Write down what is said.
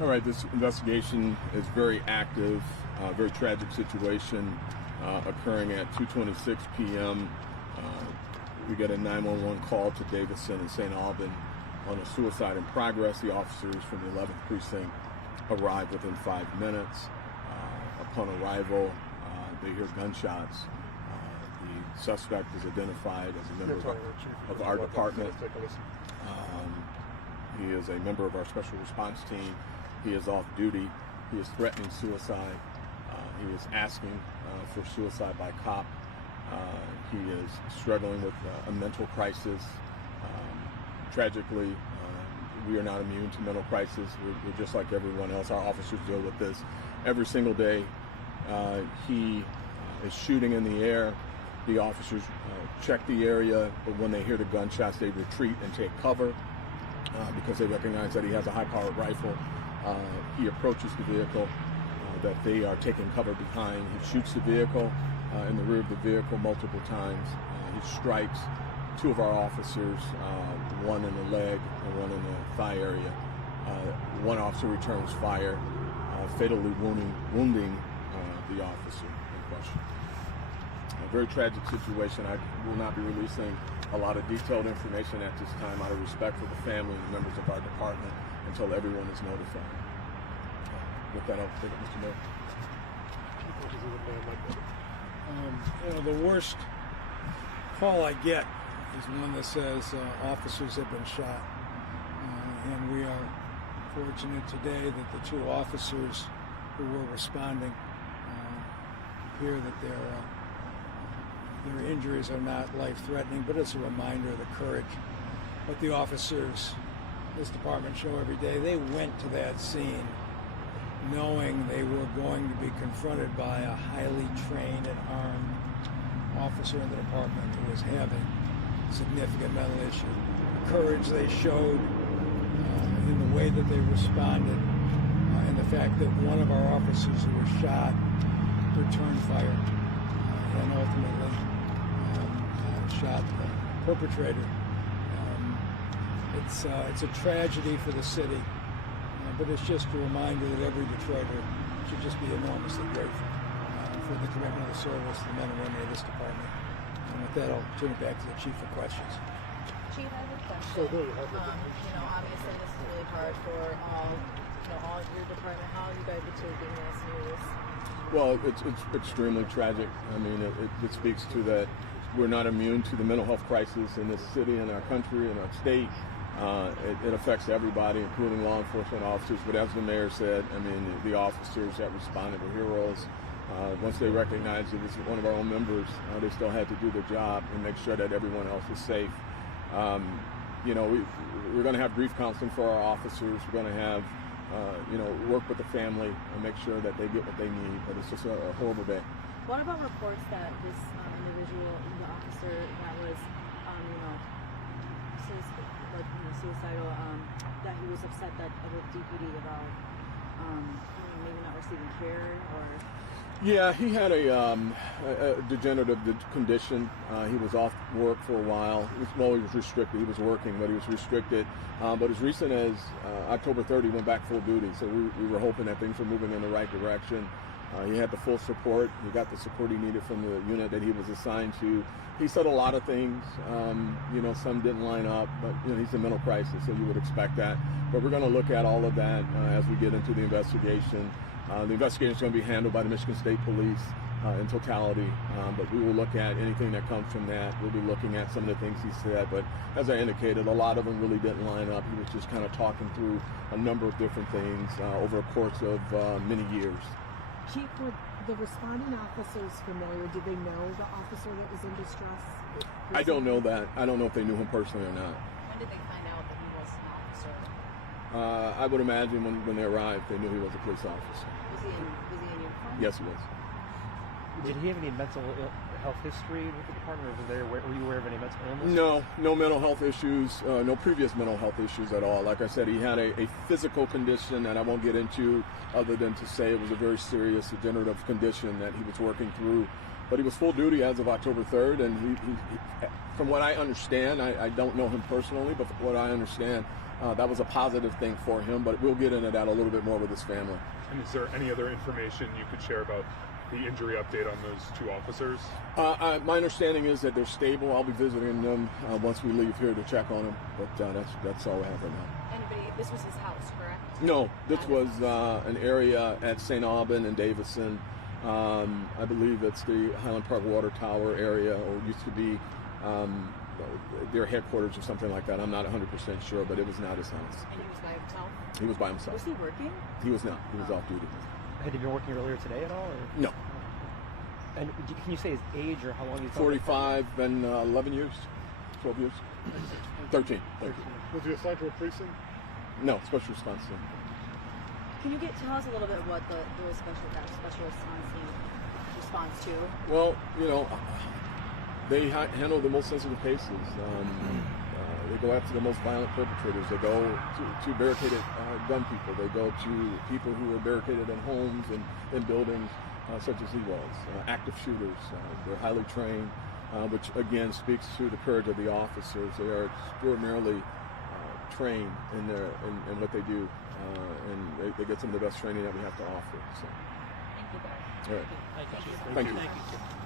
All right, this investigation is very active, very tragic situation occurring at 2:26 p.m. We get a 911 call to Davidson and St. Alban on a suicide in progress. The officers from the 11th precinct arrive within 5 minutes. Upon arrival, they hear gunshots. The suspect is identified as a member of our department. He is a member of our special response team. He is off duty. He is threatening suicide. He is asking for suicide by cop. He is struggling with a mental crisis. Tragically, we are not immune to mental crisis. We're just like everyone else. Our officers deal with this every single day. He is shooting in the air. The officers check the area, but when they hear the gunshots, they retreat and take cover because they recognize that he has a high-powered rifle. He approaches the vehicle that they are taking cover behind. He shoots the vehicle in the rear of the vehicle multiple times. He strikes two of our officers, one in the leg and one in the thigh area. One officer returns fire, fatally wounding the officer in question. A very tragic situation. I will not be releasing a lot of detailed information at this time out of respect for the family and members of our department until everyone is notified. With that, I'll take it, Mr. Mayor. The worst call I get is one that says officers have been shot. And we are fortunate today that the two officers who were responding appear that their injuries are not life-threatening, but it's a reminder of the courage. What the officers, this department, show every day. They went to that scene knowing they were going to be confronted by a highly trained and armed officer in the department who was having significant mental issue. The courage they showed in the way that they responded, and the fact that one of our officers who was shot returned fire and ultimately shot the perpetrator. It's a tragedy for the city, but it's just a reminder that every Detroiter should just be enormously grateful for the commitment of the service, the men and women of this department. And with that, I'll turn it back to the Chief for questions. Chief, I have a question. Obviously this is really hard for all of your department. How are you guys taking this news? Well, it's extremely tragic. I mean, it speaks to that we're not immune to the mental health crisis in this city, in our country, in our state. It affects everybody, including law enforcement officers. But as the mayor said, I mean, the officers that responded were heroes. Once they recognized it was one of our own members, they still had to do their job and make sure that everyone else was safe. We're going to have grief counseling for our officers. We're going to have, work with the family and make sure that they get what they need. But it's just a horrible day. What about reports that this individual, the officer that was, suicidal, that he was upset that with DPD about maybe not receiving care or? Yeah, he had a degenerative condition. He was off work for a while. He was restricted. He was working, but he was restricted. But as recent as October 3rd, he went back full duty. So we were hoping that things were moving in the right direction. He had the full support. He got the support he needed from the unit that he was assigned to. He said a lot of things. Some didn't line up, but he's in mental crisis, so you would expect that. But we're going to look at all of that as we get into the investigation. The investigation is going to be handled by the Michigan State Police in totality, but we will look at anything that comes from that. We'll be looking at some of the things he said, but as I indicated, a lot of them really didn't line up. He was just kind of talking through a number of different things over a course of many years. Chief, were the responding officers familiar? Did they know the officer that was in distress? I don't know that. I don't know if they knew him personally or not. When did they find out that he was an officer? I would imagine when they arrived, they knew he was a police officer. Was he in uniform? Yes, he was. Did he have any mental health history with the department, or were you aware of any mental illness? No mental health issues, no previous mental health issues at all. Like I said, he had a physical condition that I won't get into other than to say it was a very serious degenerative condition that he was working through. But he was full duty as of October 3rd, and he from what I understand, I don't know him personally, but from what I understand, that was a positive thing for him, but we'll get into that a little bit more with his family. And is there any other information you could share about the injury update on those two officers? My understanding is that they're stable. I'll be visiting them once we leave here to check on them, but that's all we have right now. This was his house, correct? No, this was an area at St. Aubin and Davison. I believe it's the Highland Park Water Tower area, or used to be their headquarters or something like that. I'm not 100% sure, but it was not his house. And he was by himself? He was by himself. Was he working? He was not. He was off duty. Had he been working earlier today at all? Or? No. And can you say his age or how long he's 45 and 11 years, 12 years, 13. Was he assigned to a precinct? No, special response team. Can you tell us a little bit what the special response team responds to? Well, they handle the most sensitive cases. They go after the most violent perpetrators. They go to barricaded gun people. They go to people who are barricaded in homes and in buildings such as he was. Active shooters. They're highly trained, which again speaks to the courage of the officers. They are extraordinarily trained in what they do, and they get some of the best training that we have to offer. So. Thank you, guys. All right. Thank you. Thank you.